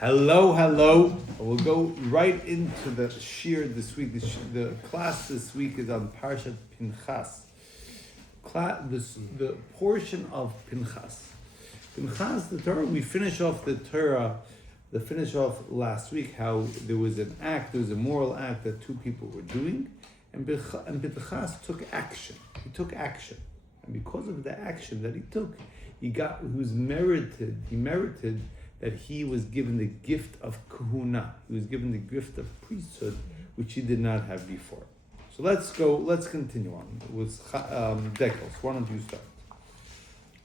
Hello. We'll go right into the shir this week. The class this week is on Parshat Pinchas. The portion of Pinchas. Pinchas, the Torah, we finish off the Torah, last week, how there was a moral act that two people were doing, and Pinchas took action. He took action. And because of the action that he took, he merited that he was given the gift of kahuna. He was given the gift of priesthood, which he did not have before. So let's continue on with Dekos. Why don't you start?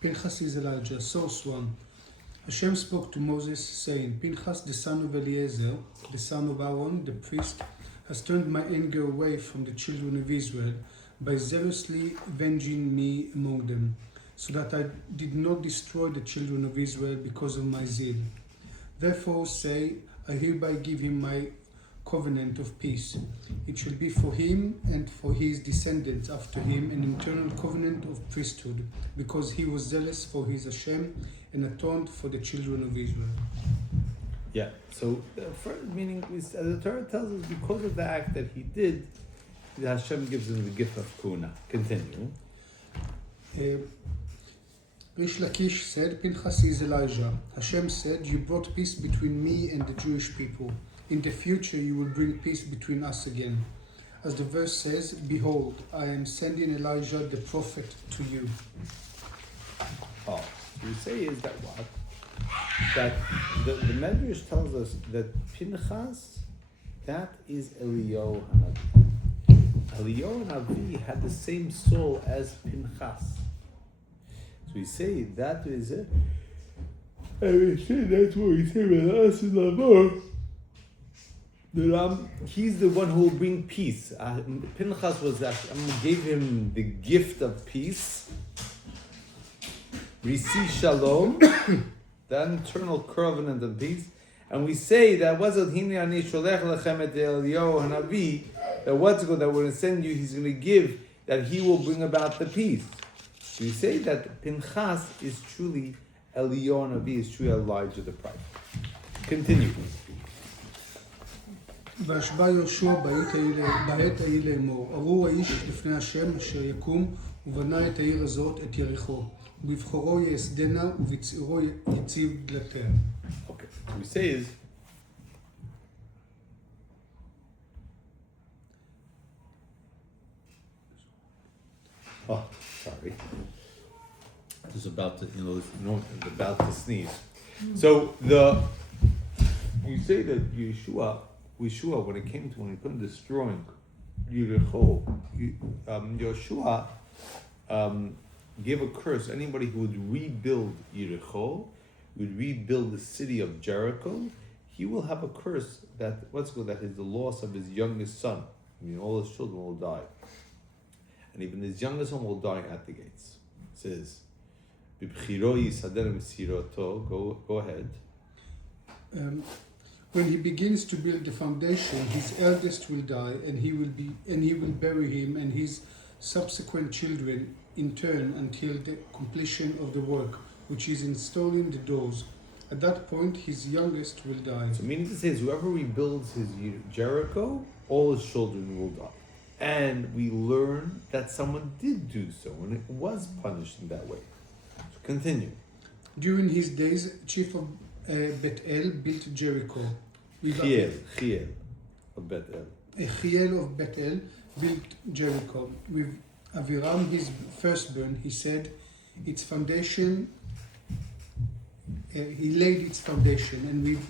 Pinchas is Elijah. Source 1. Hashem spoke to Moses, saying, Pinchas, the son of Eliezer, the son of Aaron, the priest, has turned my anger away from the children of Israel by zealously avenging me among them, so that I did not destroy the children of Israel because of my zeal. Therefore say, I hereby give him my covenant of peace. It shall be for him and for his descendants after him an eternal covenant of priesthood, because he was zealous for his Hashem and atoned for the children of Israel. Yeah, so meaning the Torah tells us because of the act that he did, Hashem gives him the gift of kuna. Continue. Rish Lakish said, Pinchas is Elijah. Hashem said, you brought peace between me and the Jewish people. In the future you will bring peace between us again. As the verse says, behold, I am sending Elijah the prophet to you. Oh, so you say is that what? That the Medrash tells us that Pinchas, that is Eliyahu Hanavi. Eliyahu Hanavi had the same soul as Pinchas. So we say that is it. And we say that's what we say with us in the he's the one who will bring peace. Pinchas gave him the gift of peace. Risi Shalom, the eternal covenant of peace. And we say that that what's good that we're going to send you, he's going to give, that he will bring about the peace. So we say that Pinchas is truly Eliyahu Navi, is truly Elijah the prophet. Continue. והשבע יהושע בעת ההיא לאמור, ארור האיש לפני השם אשר יקום ובנה את העיר הזאת, את יריחו, ובבחורו יסדנה ובצעירו יציב דלתיה. Okay, what we say is, sorry. I was about to sneeze. So you say that Yeshua, when it came to destroying Yericho, Yeshua gave a curse. Anybody who would rebuild Yericho, would rebuild the city of Jericho, he will have a curse that is the loss of his youngest son. All his children will die. And even his youngest son will die at the gates. It says, go ahead. When he begins to build the foundation, his eldest will die, and he will bury him and his subsequent children in turn until the completion of the work, which is installing the doors. At that point, his youngest will die. So meaning to say is whoever rebuilds his Jericho, all his children will die. And we learn that someone did do so, and it was punished in that way. So continue. During his days, chief of Bet El built Jericho. Chiel of Bet El. Chiel of Bet El built Jericho. With Aviram, his firstborn, he said, its foundation. He laid its foundation, and with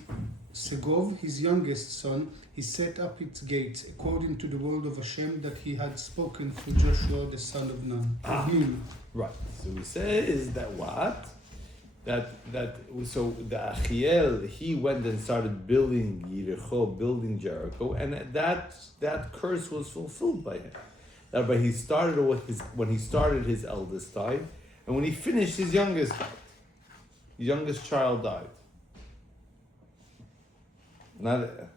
Segov, his youngest son, he set up its gates according to the word of Hashem that he had spoken through Joshua the son of Nun. Right. So we say is that what? So the Achiel, he went and started building Yericho, building Jericho, and that curse was fulfilled by him. That when he started, his eldest died, and when he finished, his youngest died. His youngest child died.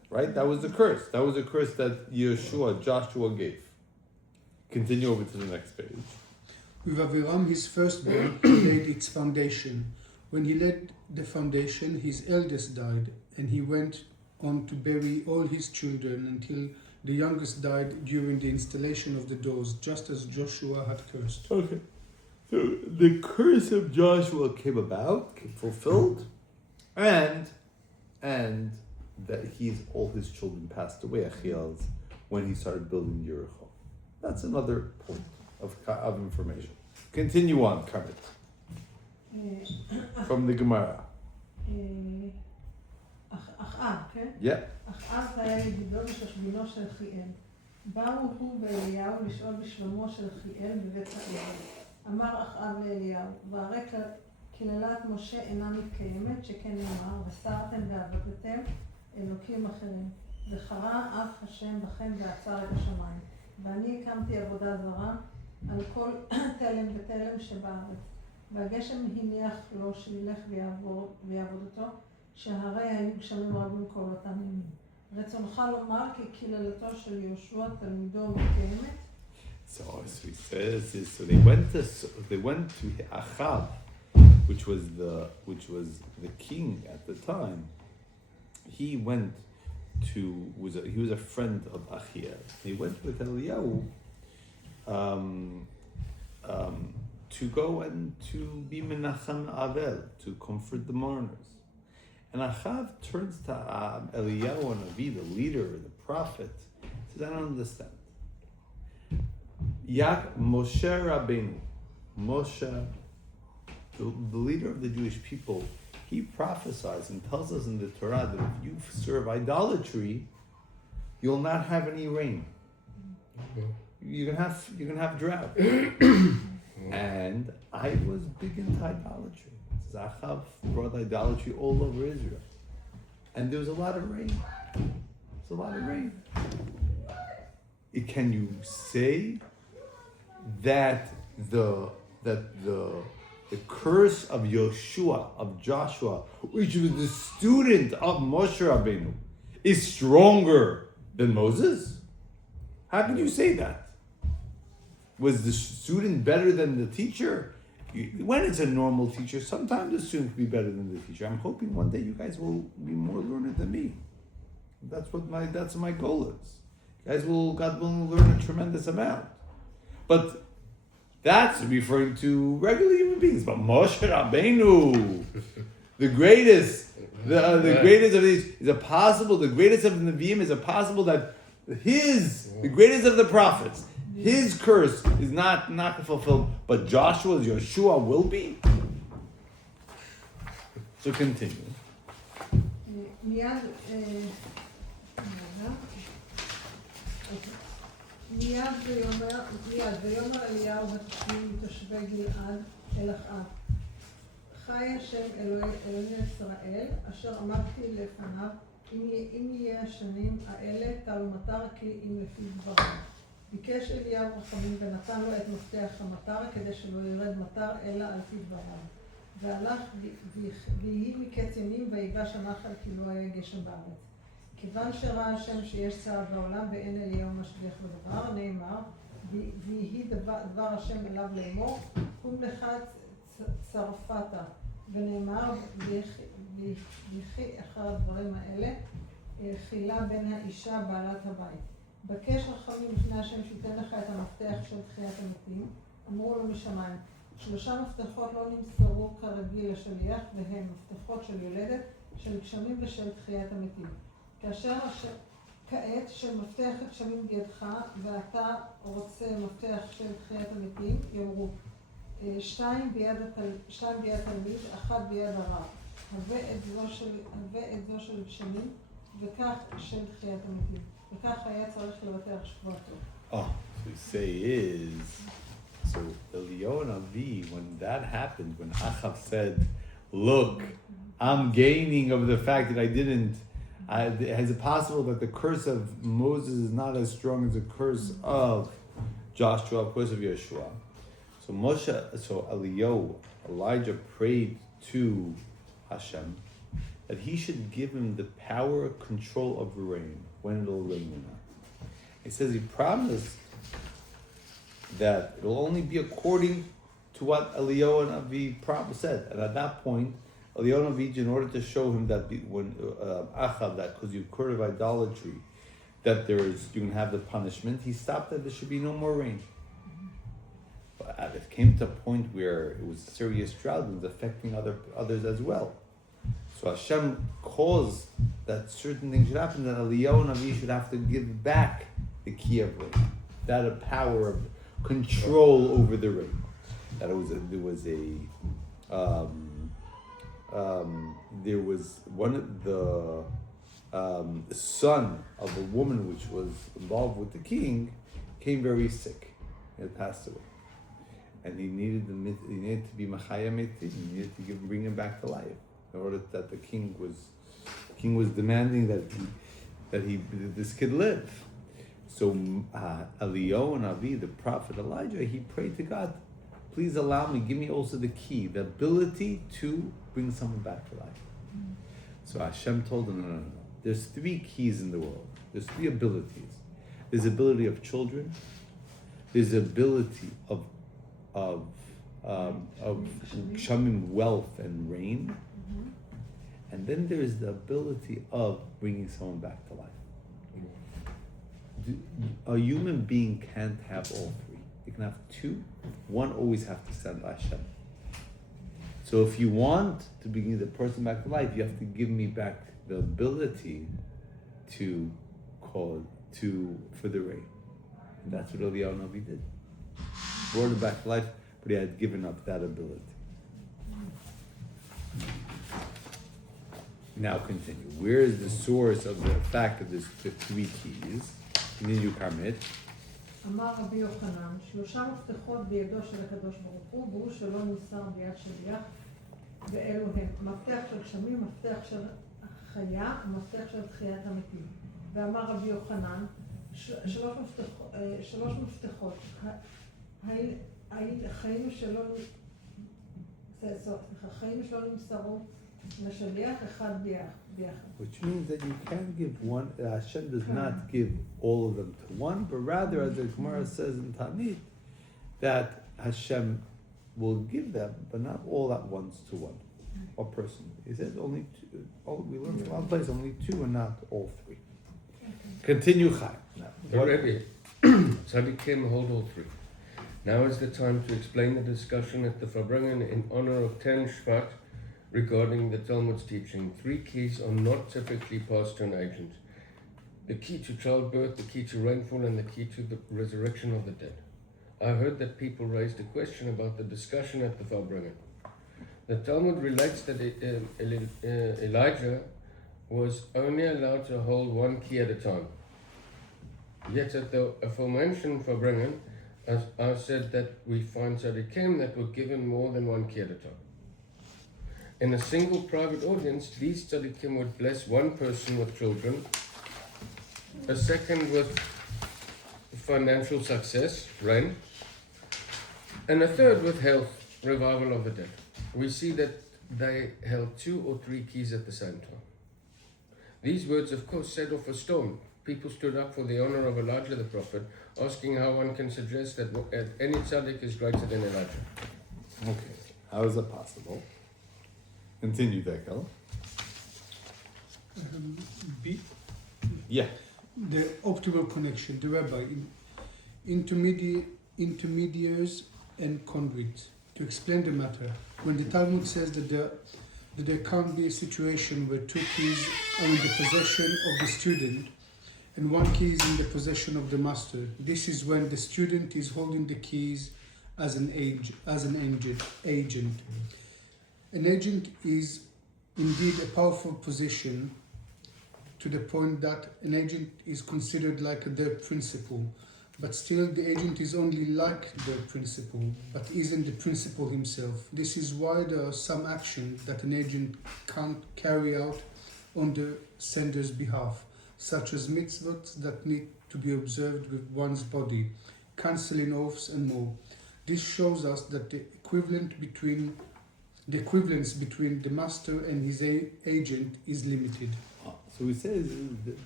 Right? That was the curse. That was the curse that Joshua gave. Continue over to the next page. With Aviram, his firstborn, he laid its foundation. When he laid the foundation, his eldest died, and he went on to bury all his children until the youngest died during the installation of the doors, just as Joshua had cursed. Okay. So the curse of Joshua came about, fulfilled, and that all his children passed away, Achiel's, when he started building Jericho. That's another point of information. Continue on, Karit. From the Gemara. אחאב, כן? Yeah. אחאב היה ידידו ושושבינו של חיאל. באו הוא ואליהו לשאול בשלומו של חיאל בבית האל. אמר אחאב לאליהו, והרי קללת משה אינה מתקיימת, שכן נאמר, וסרתם ועבדתם אלוקים אחרים. וחרה אף השם בכם ועצר את השמיים. ואני הקמתי עבודה זרה על כל תלם ותלם שבארץ. והגשם הניח לו שילך ויעבוד אותו, שהרי היו גשמים רבים כל אותם ימים. רצונך לומר כי קללתו של יהושע תלמידו מתקיימת? So he says is, so they went to Achab, which was the king at the time. He went he was a friend of Achiel. He went with Eliyahu to go and to be Menachem Avel, to comfort the mourners. And Achav turns to Eliyahu Navi, the leader, the prophet, says, I don't understand. Moshe Rabbeinu, Moshe, the leader of the Jewish people, he prophesies and tells us in the Torah that if you serve idolatry, you'll not have any rain. You're gonna have drought. And I was big into idolatry. Achav brought idolatry all over Israel, and there was a lot of rain. There's a lot of rain. Can you say that the curse of Joshua, which was the student of Moshe Rabbeinu, is stronger than Moses? How can you say that? Was the student better than the teacher? When it's a normal teacher, sometimes the student can be better than the teacher. I'm hoping one day you guys will be more learned than me. That's what my goal is. You guys will, God willing, learn a tremendous amount. But that's referring to regular human beings. But Moshe Rabbeinu, the greatest, the greatest of these, is it possible? The greatest of the Nevi'im, is it possible that the greatest of the prophets, his curse is not fulfilled, but Joshua's, Yeshua will be? So continue. מיד ויאמר אליהו התשעים מתושבי גלעד אל אחאב, חי השם אלוהי ישראל, אשר אמרתי לפניו, אם יהיה השנים האלה טל ומטר כי אם לפי דבריו. ביקש אליהו רחמים ונתן לו את מפתח המטר כדי שלא ירד מטר אלא על פי דבריו. והלך ויהי מקץ ימים ויגש הנחל כי לא היה גשם בארץ. כיוון שראה השם שיש צער בעולם ואין אליהו משגיח בדבר, נאמר, ויהי דבר השם אליו לאמור, קום לך צרפתה, ונאמר, ויחי אחר הדברים האלה, חילה בין האישה בעלת הבית. בקש רחמים לפני השם שייתן לך את המפתח של תחיית המתים, אמרו לו משמיים, 3 מפתחות לא נמסרו כרגיל לשליח, והם מפתחות של יולדת, של גשמים ושל תחיית המתים. כאשר כעת שמפתח הגשמים בידך, ואתה רוצה מפתח של תחיית המתים, יאמרו, 2 ביד תלמיד, 1 ביד הרב. הווה את זו של גשמים, וכך של תחיית המתים. וכך היה צריך לבטח שבועתו. So we say so Eliyahu Navi, when that happened, when Achav said, look, I'm gaining of the fact that I didn't, is it possible that the curse of Moses is not as strong as the curse of Joshua, the curse of Yeshua? So Elijah prayed to Hashem that he should give him the power, control of the rain, when it'll rain or not. He says he promised that it'll only be according to what Eliyahu Navi said. And at that point, Eliyahu Navi, in order to show him that when Achav, that because you occurred of idolatry, that you can have the punishment, he stopped that there should be no more rain. But it came to a point where it was serious drought and was affecting others as well. So Hashem caused that certain things should happen, that Eliyahu Navi should have to give back the key of rain, that a power of control over the rain. That there was one of the son of a woman which was involved with the king came very sick and passed away, and he needed to be machaya metim. He needed to bring him back to life in order that the king was demanding that this kid live. So Eliyahu Navi, the prophet Elijah, he prayed to God, please allow me, give me also the key, the ability to bring someone back to life. So Hashem told him, no. There's 3 keys in the world. There's 3 abilities. There's the ability of children. There's the ability of gshamim, wealth and rain. And then there's the ability of bringing someone back to life. A human being can't have all 3. You can have 2. One always has to stand by Hashem. So if you want to bring the person back to life, you have to give me back the ability to call for the rain. And that's what Eliyahu Navi did. Brought him back to life, but he had given up that ability. Now continue. Where is the source of the fact that there's the 3 keys? Continue, Karmit. אמר רבי יוחנן, 3 מפתחות בידו של הקדוש ברוך הוא, והוא שלא נמסר ביד שליח, ואלו הם המפתח של גשמים, המפתח של חיה, המפתח של תחיית המתים. ואמר רבי יוחנן, 3 מפתחות, חיים שלא נמסרו לשליח, אחד ביחד. Which means that you can't give one, Hashem does not give all of them to one, but rather, as the Gemara says in Tanit, that Hashem will give them, but not all at once to one or person. He says only 2. We learn from one place, only 2 and not all 3. Continue, Chai. Already, Tzadikim hold all 3. Now is the time to explain the discussion at the Farbrengen in honor of 10 Shvat regarding the Talmud's teaching. 3 keys are not typically passed to an agent. The key to childbirth, the key to rainfall, and the key to the resurrection of the dead. I heard that people raised a question about the discussion at the Farbrengen. The Talmud relates that Elijah was only allowed to hold 1 key at a time. Yet at the aforementioned Farbrengen, as I said that we find tzaddikim that were given more than 1 key at a time. In a single private audience, these tzaddikim would bless one person with children, a second with financial success, rain, and a third with health, revival of the dead. We see that they held 2 or 3 keys at the same time. These words, of course, set off a storm. People stood up for the honor of Elijah the prophet, asking how one can suggest that any tzaddik is greater than Elijah. Okay, how is that possible? Continue, Dekel. Yeah. The optimal connection, the rabbi, intermediaries and conduits. To explain the matter, when the Talmud says that there can't be a situation where 2 keys are in the possession of the student and 1 key is in the possession of the master, this is when the student is holding the keys as an agent. An agent is indeed a powerful position, to the point that an agent is considered like their principal, but still the agent is only like their principal, but isn't the principal himself. This is why there are some actions that an agent can't carry out on the sender's behalf, such as mitzvot that need to be observed with one's body, cancelling oaths and more. This shows us that the equivalence between the master and his agent is limited. So he says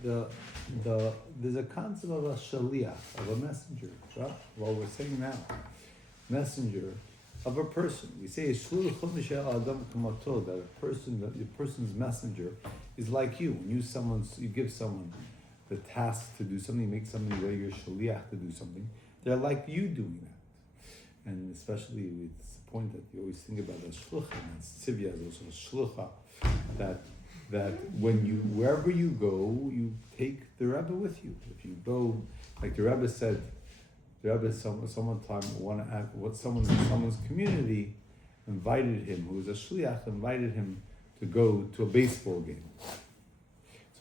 there's a concept of a shaliach, of a messenger. Right? What we're saying now, messenger of a person. We say that the person's messenger is like you. When you give someone the task to do something, you make somebody where you're shaliach to do something, they're like you doing that. And especially with the point that you always think about a shlucha, and tzivya is also a shlucha, that when you, wherever you go, you take the Rebbe with you. If you go, like the Rebbe said, someone in someone's community invited him, who was a shliach, invited him to go to a baseball game.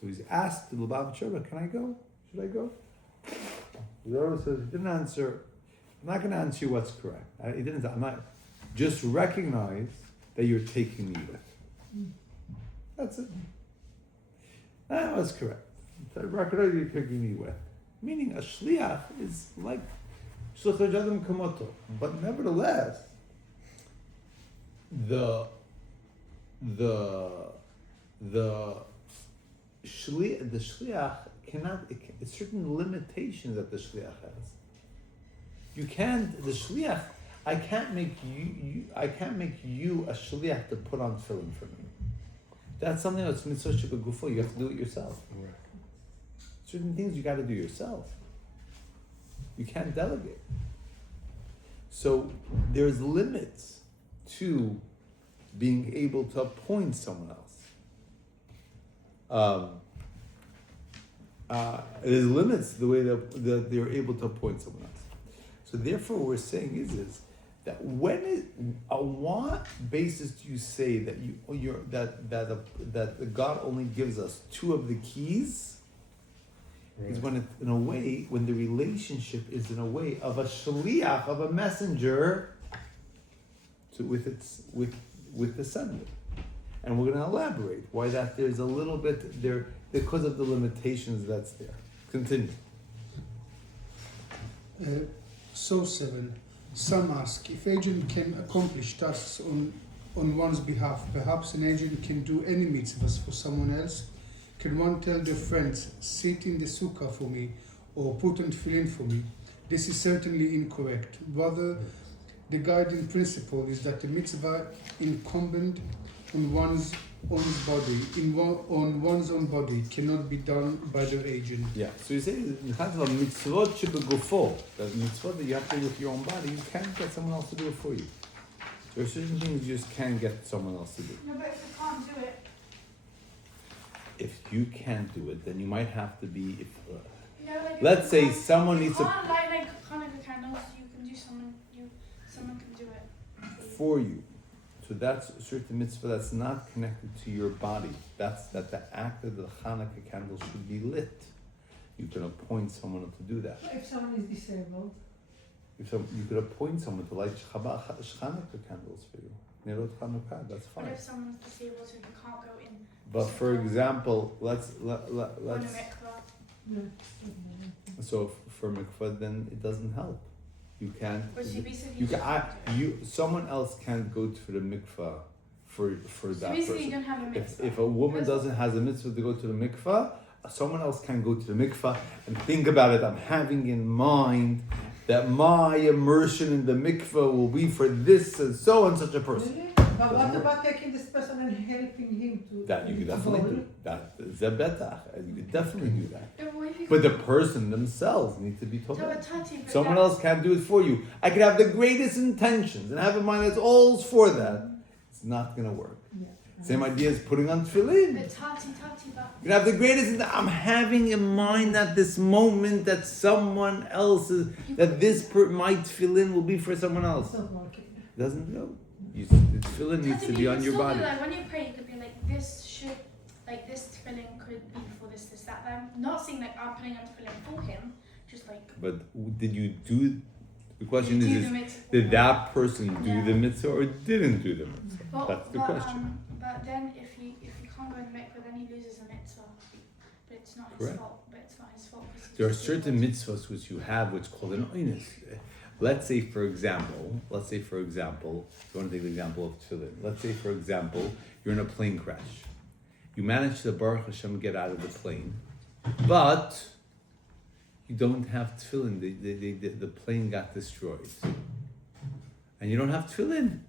So he's asked the Lubavitch Rebbe, can I go? Should I go? The Rebbe says, he didn't answer, I'm not going to answer you what's correct. Just recognize that you're taking me with. That's it. That was correct. I recognize you're taking me with. Meaning a shliach is like shliach adam kamoto. But nevertheless, the shliach cannot, it's certain limitations that the shliach has. You can't, the shliach, I can't make you a shliach to put on tefillin for me. That's something that's mitzvah shebegufo. You have to do it yourself. Right. Certain things you got to do yourself. You can't delegate. So there's limits to being able to appoint someone else. There's limits to the way that they're able to appoint someone else. So therefore, what we're saying is that on what basis do you say that that God only gives us two of the keys? Right. Is when it's in a way, when the relationship is in a way of a shaliach, of a messenger, with the sender. And we're going to elaborate why that there's a little bit there because of the limitations that's there. Continue. So 7. Some ask if agent can accomplish tasks on one's behalf. Perhaps an agent can do any mitzvahs for someone else. Can one tell their friends, sit in the sukkah for me, or put on tefillin for me? This is certainly incorrect. Rather, the guiding principle is that the mitzvah incumbent on one's own body cannot be done by their agent. Yeah, so you say in terms of mitzvot shebegufo, that mitzvot that you have to do with your own body, you can't get someone else to do it for you. There are certain things you just can't get someone else to do. No, but if you can't do it, If you can't do it, then you might have to be. let's say someone needs to light like Hanukkah candles. You can do someone can do it for you. So that's a certain mitzvah that's not connected to your body. That's that the act of the Hanukkah candle should be lit. You can appoint someone to do that. If someone is disabled, You could appoint someone to light Hanukkah candles for you. Nerot Hanukkah, that's What fine. if someone's disabled so they can't go in? But for example, let's On a mikvah? no. so for mikvah, then it doesn't help. You can't. Or so basically You can. Someone else can't go to the mikvah for so that basically person. you don't have a mitzvah. If a woman doesn't has a mitzvah to go to the mikvah, someone else can go to the mikvah and think about it. I'm having in mind that my immersion in the mikvah will be for this and so and such a person. Really? But what about taking this person and helping him to? That you could definitely do. That is a betach. You could definitely do that. No, what if you But the person themselves need to be told. tell a tati, but Someone that's- else can't do it for you. I could have the greatest intentions and have in mind that's all's for that. It's not gonna work. Yeah. Same idea as putting on tefillin. But tati, but You can have the greatest. I'm having in mind at this moment that someone else is that my tefillin will be for someone else. It's not working. It doesn't go. The tefillin needs Tati, to but be you on can your still body. be like, when you pray, you could be like, this tefillin could be for this, that. I'm not saying like I'm putting on tefillin for him, just like. But did you do? The question you do is the mitzvah for did him. that person do Yeah. the mitzvah or didn't do the mitzvah? Well, That's the but, question. But then if you can't go in the mikvah, then he loses a mitzvah. But it's not his Correct. fault. But it's not his fault. 'Cause he's There are disabled. certain mitzvahs which you have which called an oinus. Let's say for example, you want to take the example of tefillin. Let's say for example, you're in a plane crash. You manage to Baruch Hashem get out of the plane, but you don't have tefillin. The plane got destroyed. and you don't have tefillin,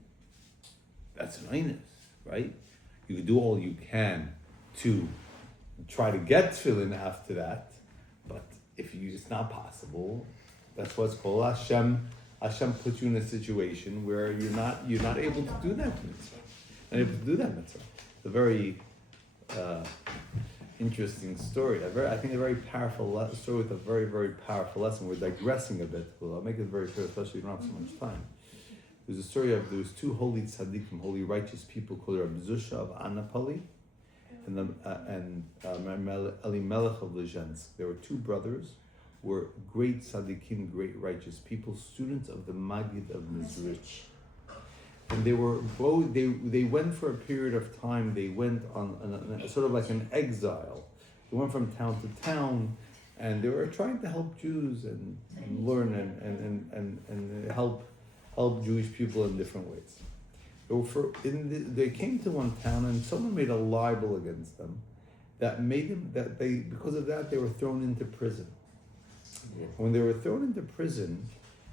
that's an einus, right? You can do all you can to try to get tefillin after that, but if it's not possible, that's what's called Hashem. Hashem puts you in a situation where you're not able to do that mitzvah. Not able to do that mitzvah. It's a very interesting story. I think a very powerful story with a very, very powerful lesson. We're digressing a bit. Well, I'll make it very clear, especially if you don't have so much time. There's a story of there was two holy tzaddikim, holy righteous people called Rabbi Zusha of Anapali and Elimelech of Lezhensk. There were two brothers, were great tzaddikim, great righteous people, students of the Maggid of Mizrich. And they were both. They went for a period of time. They went on sort of like an exile. They went from town to town, and they were trying to help Jews and learn and help Jewish people in different ways. They came to one town, and someone made a libel against them that made them because of that they were thrown into prison. Yeah. When they were thrown into prison,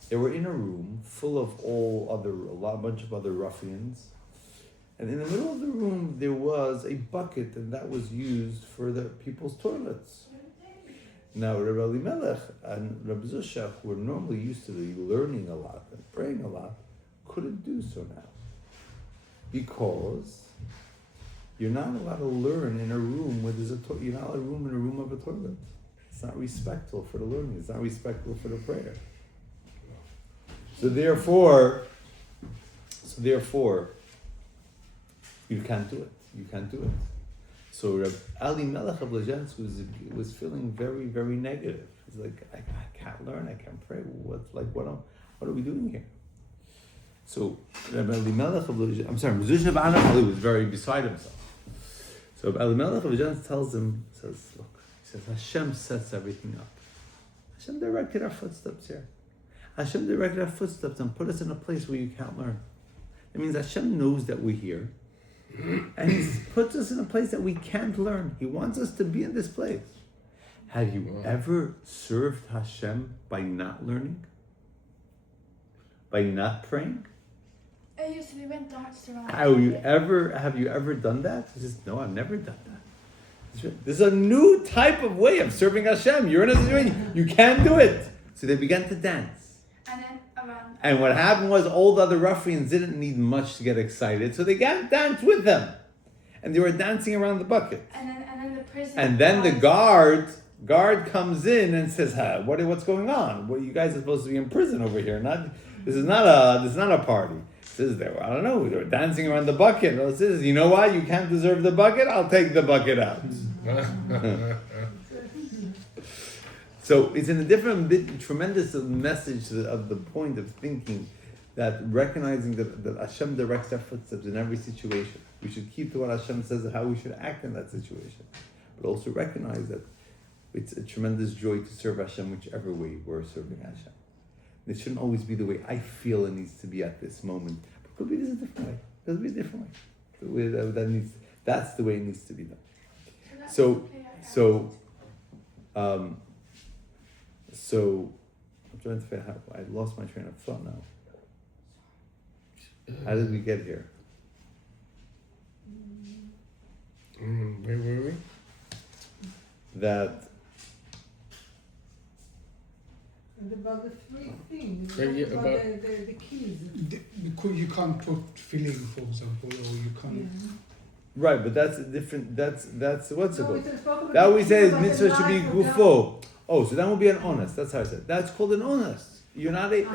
they were in a room full of a bunch of other ruffians, and in the middle of the room there was a bucket, and that was used for the people's toilets. Now Rabbi Elimelech and Rabbi Zusha, who were normally used to learning a lot and praying a lot, couldn't do so now, because you're not allowed to learn in a room where there's you're not allowed to room in a room of a toilet. It's not respectful for the learning. It's not respectful for the prayer. So therefore, you can't do it. You can't do it. So Rabbi Elimelech of Lezhensk was feeling very, very negative. He's like, I can't learn. I can't pray. What are we doing here? So Rabbi Elimelech of Lezhensk, Mezuzah of Anapali was very beside himself. So Rabbi Elimelech of Lezhensk says, look, he says, Hashem sets everything up. Hashem directed our footsteps here. Hashem directed our footsteps and put us in a place where you can't learn. It means Hashem knows that we're here, and He puts us in a place that we can't learn. He wants us to be in this place. Have you ever served Hashem by not learning? By not praying? So they went danced around. Have you ever done that? He says, no, I've never done that. There's a new type of way of serving Hashem. You're in a situation, you can't do it. So they began to dance. And then around. And what happened was all the other ruffians didn't need much to get excited, so they got danced with them. And they were dancing around the bucket. And then the prison. And then the guard comes in and says, what's going on? What, you guys are supposed to be in prison over here. This is not a party. He says, they were dancing around the bucket. He says, you know what? You can't deserve the bucket, I'll take the bucket out. So it's in a different, tremendous message of the point of thinking that recognizing that Hashem directs our footsteps in every situation. We should keep to what Hashem says and how we should act in that situation. But also recognize that it's a tremendous joy to serve Hashem whichever way we're serving Hashem. It shouldn't always be the way I feel it needs to be at this moment. But it could be a different way. It could be a different way. That's the way it needs to be done. So I'm trying to figure out how I lost my train of thought now. How did we get here? Where were we? And about the three things. About the keys. You can't put filling, for example, or you can't. Yeah. Right, but that's a different. That's what's it called? That That we say is mitzvah should be gufo. Oh, so that would be an honest. That's how I said. That's called an honest. You're not you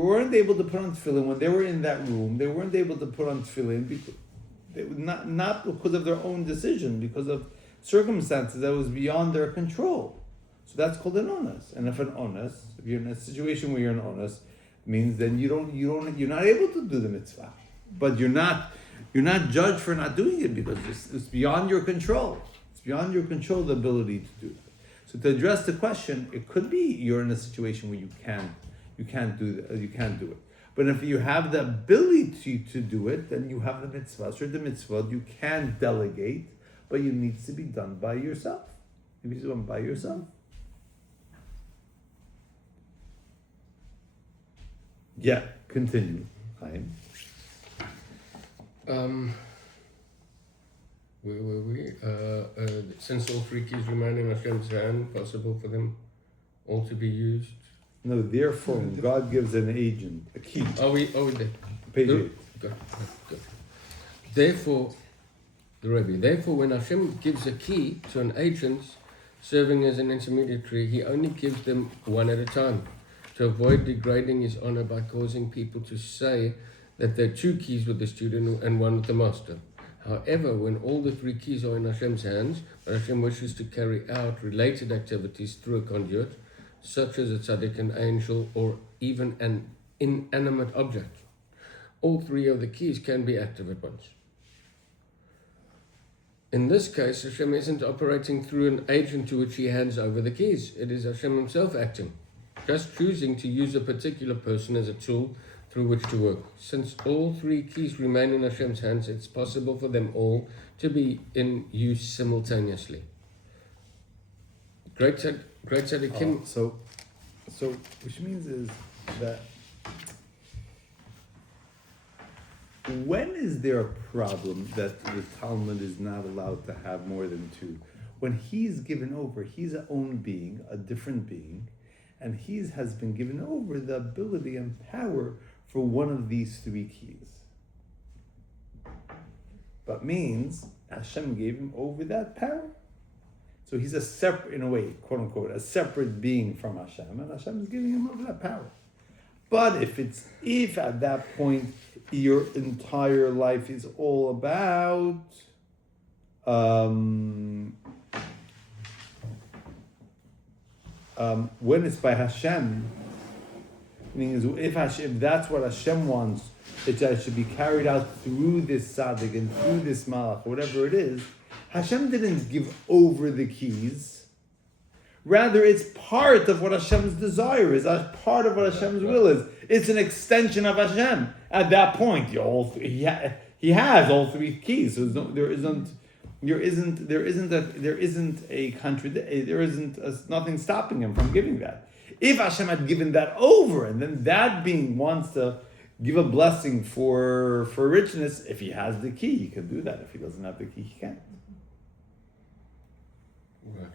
weren't able to put on tefillin when they were in that room. They weren't able to put on tefillin because not because of their own decision, because of circumstances that was beyond their control. So that's called an honest. And if you're in a situation where you're an honest, means then you're not able to do the mitzvah. But you're not judged for not doing it because it's beyond your control. It's beyond your control, the ability to do it. So to address the question, it could be you're in a situation where you can't do it. But if you have the ability to do it, then you have the mitzvah. So the mitzvah you can delegate, but it needs to be done by yourself. It needs to be done by yourself. Yeah, continue. Chaim. Where were we? Since all three keys remain in Hashem's hand, possible for them all to be used. No, therefore, when God gives an agent a key, Are we there? page Good. 8. Good. Therefore, the Rebbe, therefore, when Hashem gives a key to an agent serving as an intermediary, he only gives them one at a time to avoid degrading his honor by causing people to say that there are two keys with the student and one with the master. However, when all the three keys are in Hashem's hands, but Hashem wishes to carry out related activities through a conduit, such as a tzaddik, an angel, or even an inanimate object, all three of the keys can be active at once. In this case, Hashem isn't operating through an agent to which he hands over the keys. It is Hashem himself acting, just choosing to use a particular person as a tool through which to work. Since all three keys remain in Hashem's hands, it's possible for them all to be in use simultaneously. Great tzaddikim. So, which means is that when is there a problem that the Talmud is not allowed to have more than two? When he's given over, he's a own being, a different being, and he has been given over the ability and power for one of these three keys. But means Hashem gave him over that power. So he's a separate, in a way, quote unquote, a separate being from Hashem, and Hashem is giving him over that power. But if at that point your entire life is all about when it's by Hashem, meaning if that's what Hashem wants, it should be carried out through this tzaddik and through this malach, whatever it is. Hashem didn't give over the keys. Rather, it's part of what Hashem's desire is, part of what Hashem's will is. It's an extension of Hashem. At that point, he has all three keys. So there isn't nothing stopping him from giving that. If Hashem had given that over, and then that being wants to give a blessing for richness, if he has the key, he can do that. If he doesn't have the key, he can't. Right.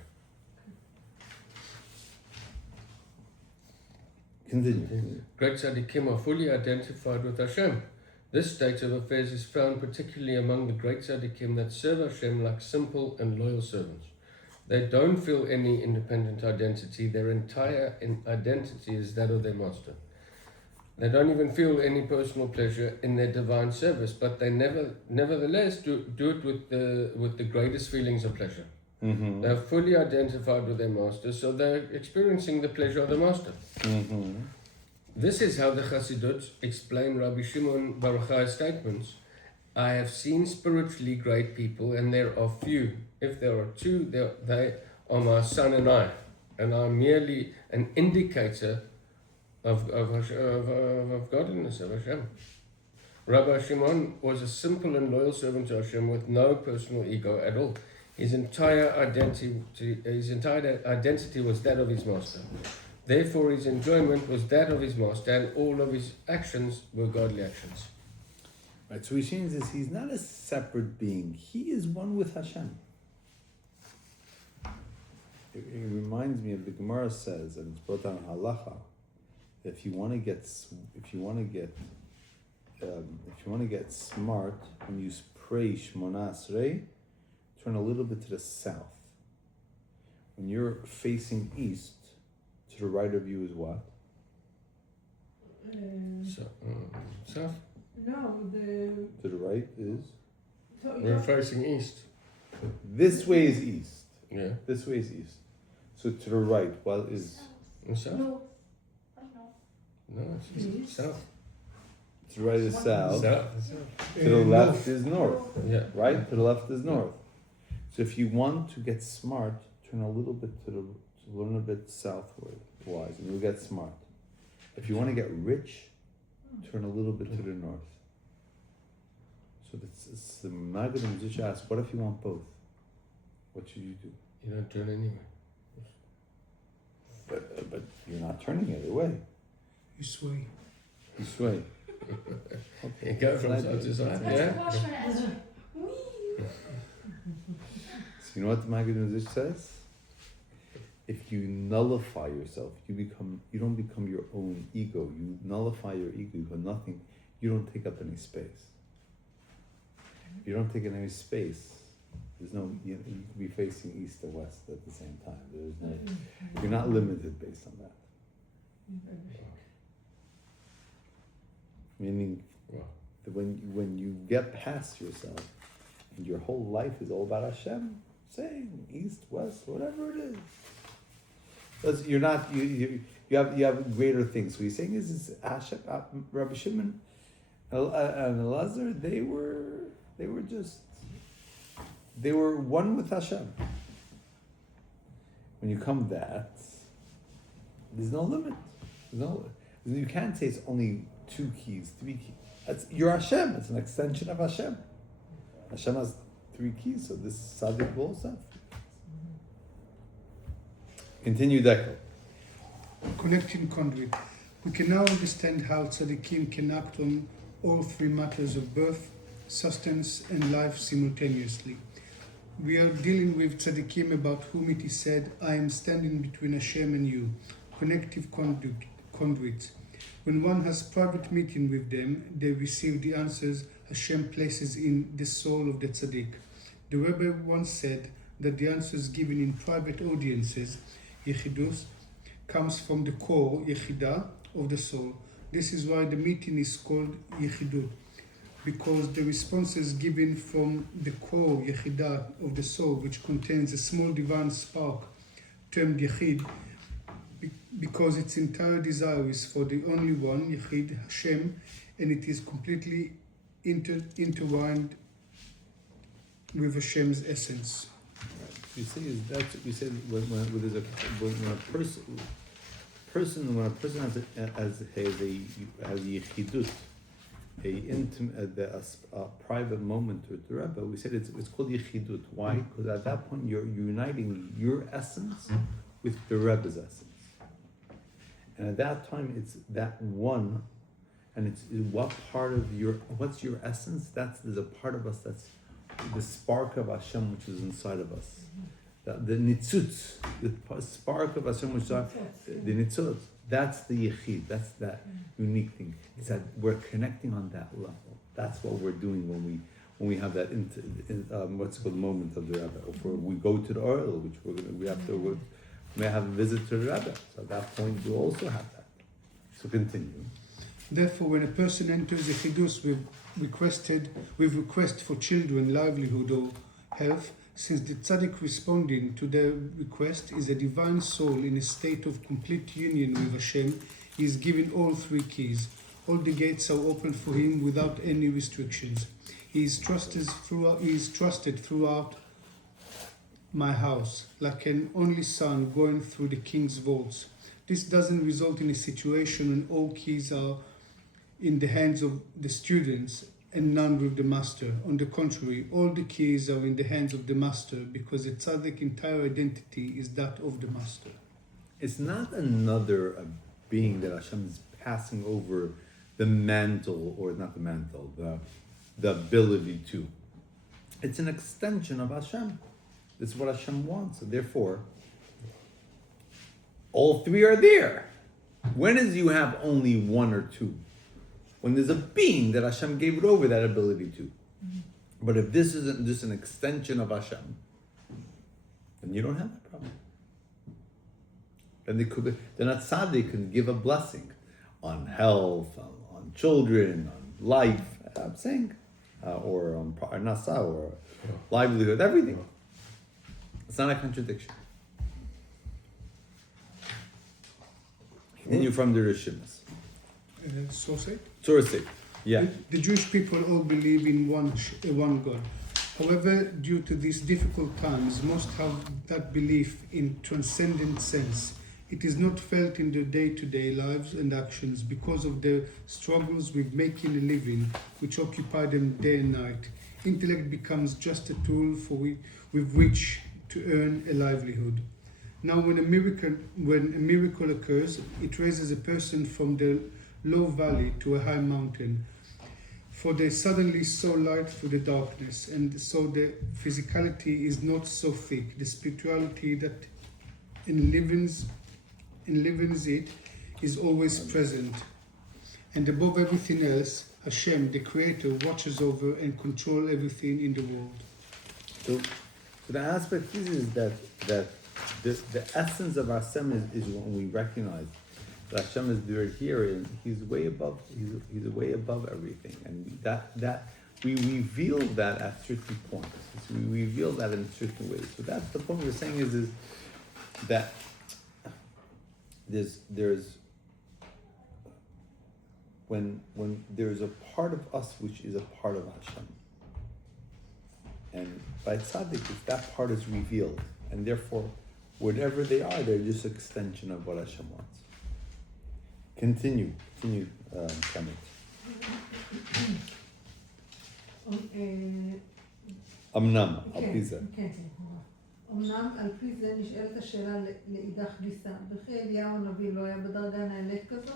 Continue. Great tzaddikim are fully identified with Hashem. This state of affairs is found particularly among the great tzaddikim that serve Hashem like simple and loyal servants. They don't feel any independent identity. Their entire identity is that of their master. They don't even feel any personal pleasure in their divine service, but they nevertheless do it with the greatest feelings of pleasure. Mm-hmm. They are fully identified with their master, so they're experiencing the pleasure of the master. Mm-hmm. This is how the Chassidut explain Rabbi Shimon Bar Yochai's statements. I have seen spiritually great people, and there are few. If there are two, they are my son and I am merely an indicator of godliness of Hashem. Rabbi Shimon was a simple and loyal servant to Hashem with no personal ego at all. His entire identity was that of his master. Therefore, his enjoyment was that of his master, and all of his actions were godly actions. Right, so he means is he's not a separate being. He is one with Hashem. It reminds me of the Gemara says, and it's brought down in Halacha, that if you want to get smart, when you pray Shmona Esrei, turn a little bit to the south. When you're facing east, to the right of you is what? South? No, To the right is? We're facing east. This way is east. Yeah. This way is east. So to the right, what is? South? No. I don't know. No, it's south. To the right is south. South. To the left is north. Yeah. Right? To the left is north. So if you want to get smart, turn a little bit learn a bit southward wise, and you'll get smart. If you want to get rich, turn a little bit to the north. So it's the Maggid and Zish asks, what if you want both? What should you do? You don't turn anyway. But you're not turning either way. You sway. Yisrael. You go from side to side, That's yeah? the wash when it is. Whee! So you know what the Maggid Mezuzah says? If you nullify yourself, you don't become your own ego. You nullify your ego, you have nothing. You don't take up any space. If you don't take up any space, there's no, you can be facing east or west at the same time. There's no, you're not limited based on that. Meaning, that when you get past yourself, and your whole life is all about Hashem, saying east, west, whatever it is. Because you're not you have greater things. So he's saying is Hashem, Rabbi Shimon and Elazar, they were one with Hashem. When you come that, there's no limit. You can't say it's only 2 keys, 3 keys. You're Hashem. It's an extension of Hashem. Hashem has 3 keys, so this tzaddik will also have 3 keys. Continue, Dekel. Connecting conduit. We can now understand how tzaddikim can act on all 3 matters of birth, sustenance, and life simultaneously. We are dealing with tzaddikim about whom it is said, I am standing between Hashem and you, connective conduit. When one has private meeting with them, they receive the answers Hashem places in the soul of the tzaddik. The Rebbe once said that the answers given in private audiences, Yechidus, comes from the core, Yechidah, of the soul. This is why the meeting is called Yechidut, because the responses given from the core, Yechidah, of the soul, which contains a small divine spark, termed Yechid, because its entire desire is for the only one, Yechid, Hashem, and it is completely intertwined with Hashem's essence. You say is that we said when a person has a yichidut, a private moment with the Rebbe, we said it's called yichidut. Why? Because at that point you're uniting your essence with the Rebbe's essence, and at that time it's that one, and it's what part of what's your essence? There's a part of us that's the spark of Hashem which is inside of us. The nitzutz, the spark of Hashem which is the nitzutz. That's the yechid. That's that unique thing. It's that we're connecting on that level. That's what we're doing when we have that what's called moment of the Rebbe. Or we go to the oil, which we may have a visit to the Rebbe. So at that point we also have that. So continue. Therefore, when a person enters a chidus with request for children, livelihood, or health, since the tzaddik responding to their request is a divine soul in a state of complete union with Hashem, he is given all 3 keys. All the gates are open for him without any restrictions. He is trusted throughout my house, like an only son going through the king's vaults. This doesn't result in a situation when all keys are in the hands of the students and none with the master. On the contrary, all the keys are in the hands of the master because the tzaddik's entire identity is that of the master. It's not another being that Hashem is passing over the mantle, or not the mantle, the ability to. It's an extension of Hashem. This is what Hashem wants. So therefore, all 3 are there. When is you have only 1 or 2? When there's a being that Hashem gave it over that ability to. But if this isn't just an extension of Hashem, then you don't have that problem. Then then a tzaddik can give a blessing on health, on children, on life. I'm saying, or on parnasa, or livelihood, everything. It's not a contradiction. Continue from the Rishimas. Source. Yeah. The Jewish people all believe in one God. However, due to these difficult times, most have that belief in transcendent sense. It is not felt in their day-to-day lives and actions because of their struggles with making a living, which occupy them day and night. Intellect becomes just a tool with which to earn a livelihood. Now, when a miracle occurs, it raises a person from their low valley to a high mountain. For they suddenly saw light through the darkness, and so the physicality is not so thick. The spirituality that enlivens it is always present. And above everything else, Hashem, the Creator, watches over and controls everything in the world. So the aspect is that the essence of Hashem is when we recognize that Hashem is here and He's way above. He's way above everything, and that we reveal that at certain points. So we reveal that in certain ways. So that's the point we're saying is that there's when there's a part of us which is a part of Hashem, and by tzaddik, that part is revealed, and therefore, whatever they are, they're just extension of what Hashem wants. Continue, comment. אמנם, על פי זה. כן. אמנם על פי זה נשאלת השאלה לאידך גיסא, וכי אליהו הנביא לא היה בדרגה נעלית כזו?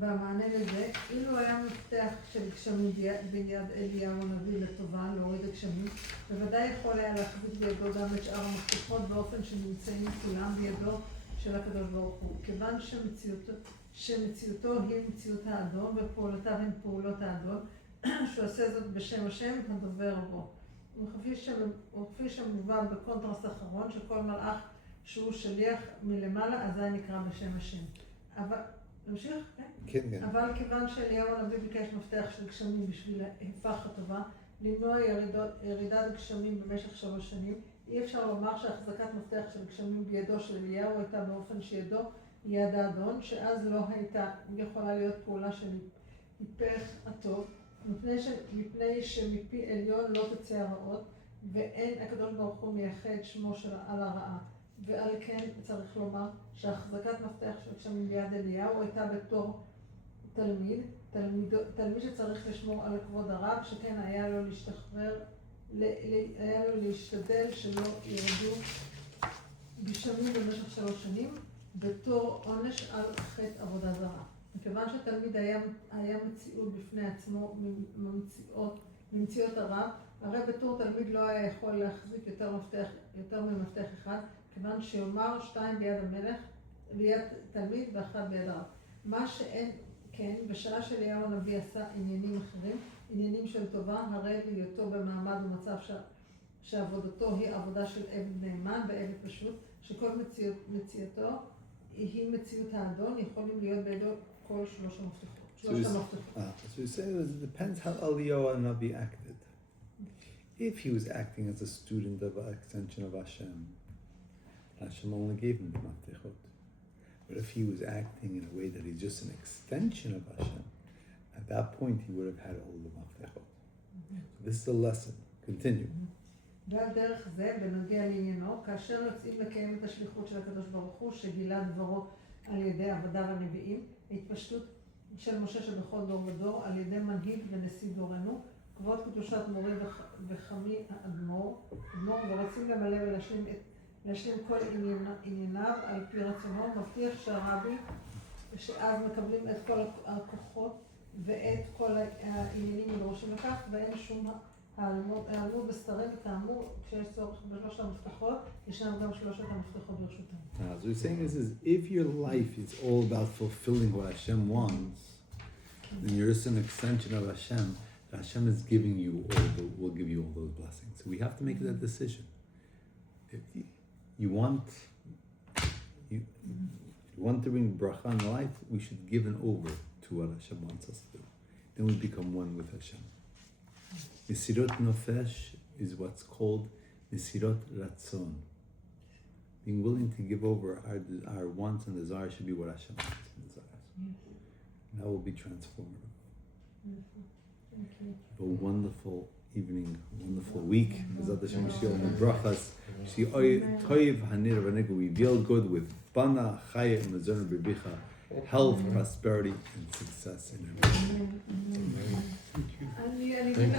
והמענה לזה, אילו היה מפתח של גשמים ביד אליהו הנביא לטובה, להוריד הגשמים, בוודאי יכול היה להחזיק בידו גם את שאר המפתחות באופן שנמצאים כולם בידו של הקדוש ברוך הוא. כיוון שמציאותו היא מציאות האדון ופעולותיו הן פעולות האדון, שהוא עושה זאת בשם השם הדובר בו. וכפי שמובן בקונטרסט האחרון, שכל מלאך שהוא שליח מלמעלה, אזי נקרא בשם השם. אבל, נמשיך? כן. אבל כיוון שאליהו הנביא ביקש מפתח של גשמים בשביל הפך הטובה, למנוע ירידת גשמים במשך 3 שנים, אי אפשר לומר שהחזקת מפתח של גשמים בידו של אליהו הייתה באופן שידו יד האדון, שאז לא הייתה יכולה להיות פעולה של היפך הטוב, מפני שמפי עליון לא תצא הרעות, ואין הקדוש ברוך הוא מייחד שמו על הרעה. ועל כן צריך לומר שהחזקת מפתח של גשמים ביד אליהו הייתה בתור תלמיד שצריך לשמור על כבוד הרב, שכן היה לו להשתדל שלא ירדו גשמים במשך 3 שנים, בתור עונש על חטא עבודה זרה. מכיוון שהתלמיד היה מציאות בפני עצמו ממציאות הרב, הרי בתור תלמיד לא היה יכול להחזיק יותר ממפתח אחד, כיוון שיאמר 2 ביד תלמיד ו1 ביד הרב. מה שאין כן, בשעה שאליהו הנביא עשה עניינים אחרים, עניינים של טובה, הרי בהיותו במעמד ומצב שעבודתו היא עבודה של עבד נאמן ועבד פשוט, שכל מציאותו היא מציאות האדון, יכולים להיות בידו כל 3 המפתחות. So you say it depends how Eliyahu Hanavi acted. If he was acting as a student of an extension of Hashem, Hashem only gave him the maftichot. But if he was acting in a way that he's just an extension of Hashem, at that point he would have had all the maftichot. So this is a lesson. Continue. ועל דרך זה, בנוגע לעניינו, כאשר יוצאים לקיים את השליחות של הקדוש ברוך הוא, שגילה דברו על ידי עבדיו הנביאים, התפשטות של משה שבכל דור ודור, על ידי מנהיג ונשיא דורנו, כבוד קדושת מורי וחמי האדמו"ר, ורוצים למלא ולהשלים כל ענייניו על פי רצונו, מבטיח שהרבי, שאז מקבלים את כל הכוחות ואת כל העניינים הדרושים לכך, ואין שום העלמות בסתרים, כאמור, כשיש צורך ב3 המפתחות, ישנם גם 3 המפתחות ברשותם. So he's saying is if your life is all about fulfilling what Hashem wants, then you're just an extension of Hashem. Hashem is giving you will give you all those blessings. So we have to make that decision. If you want to bring bracha in life, we should give an over to what Hashem wants us to do. Then we become one with Hashem. Mesirot nofesh is what's called Mesirot ratzon. Being willing to give over our wants and desires should be what Hashem wants and desires. And that will be transformative. Thank you. Have a wonderful evening, wonderful week. Bezat Hashem, we see all the brachas. We see toiv hanir v'negu. We feel good with bana, chaya, and mezon b'bicha, health, prosperity, and success in everything. אני